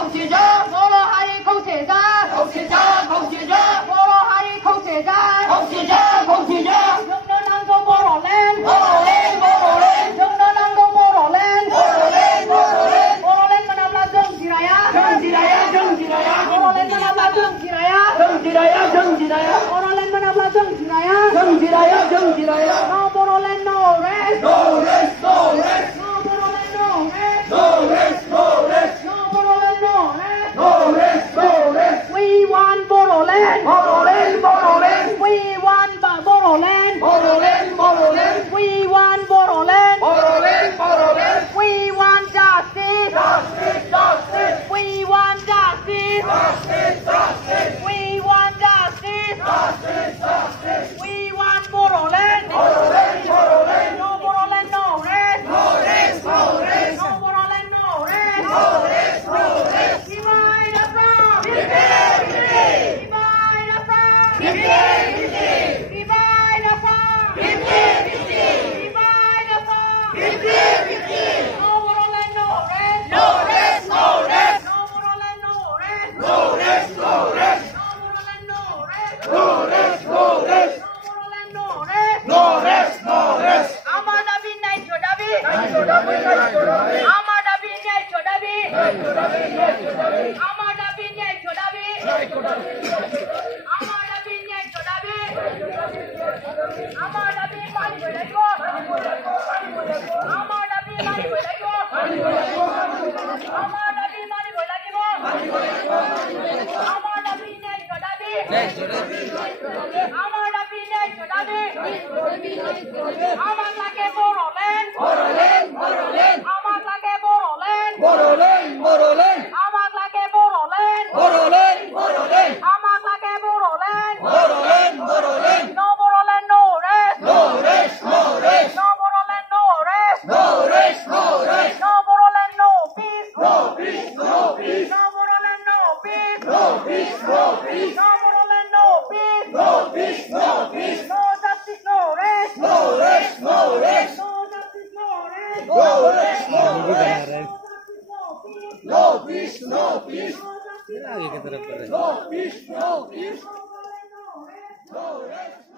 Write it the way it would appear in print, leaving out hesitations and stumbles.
không chia giá, Molohayi không chia giá, không chia giá, không chia giá, Molohayi không chia giá, không chia giá, không chia giá. Chúng nó đang go moro lên, Moro lên, moro lên, chúng nó đang go moro lên, moro lên, moro lên. moro lên mà làm là dừng gì này á, Dừng gì đây á, dừng gì đây á, moro lên mà làm là dừng gì này á, dừng gì đây á, dừng gì đây á, moro lên mà làm là dừng gì này á, dừng gì đây á, dừng gì đây á. no moro lên no rest, No rest, no rest, no moro lên no rest, no rest, no rest, no moro lên no rest. no rest, no rest. We want Boroland. Moro lên, moro lên, We want Boroland. moro lên, moro lên, We want Boroland. moro lên, moro lên. We want justice. Justice, justice, We want justice. justice, justice, We want justice. justice, justice. We want Boroland. Moro lên, moro lên, No Boroland, no rest. no rest, no rest, No Boroland, no rest. no rest, no rest. Divide us from. Victory, Divide us from. victory, Divide us from. victory, Divide us from. victory. No Boroland, no rest. No rest, no rest, No Boroland, no rest. no rest, no rest, No Boroland, no rest. no rest, no rest, No Boroland, no rest. no rest, no rest. আমার দাবি নাই দাবি। Nacho Dabi, Nacho Dabi, আমার দাবি নাই দাবি। Nacho Dabi, Nacho Dabi, আমার দাবি নাই দাবি। Nacho Dabi, আমার দাবি নাই দাবি। আমার দাবি মানিব লাগিব। আমার দাবি মানিব লাগিব। আমার দাবি মানিব লাগিব। আমার দাবি নাই দাবি। আমার দাবি নাই দাবি। আমার লাগে Boroland. Boroland, Boroland, আমার লাগে Boroland. Boroland, Boroland, আমার লাগে Boroland. Boroland, Boroland, আমার লাগে Boroland. Boroland, Boroland. No Boroland, no rest. No rest, no rest, No Boroland, no rest. no rest, no rest. No Boroland, no peace. No peace, no peace, No Boroland, no peace. no peace, no peace, No Boroland, no peace. no peace, no peace. No justice, no rest. No rest, no rest, No justice, no rest. no rest, no rest. No justice, no peace. No peace, no peace, No justice, no peace. no peace, no peace, No Boroland, no rest. no rest.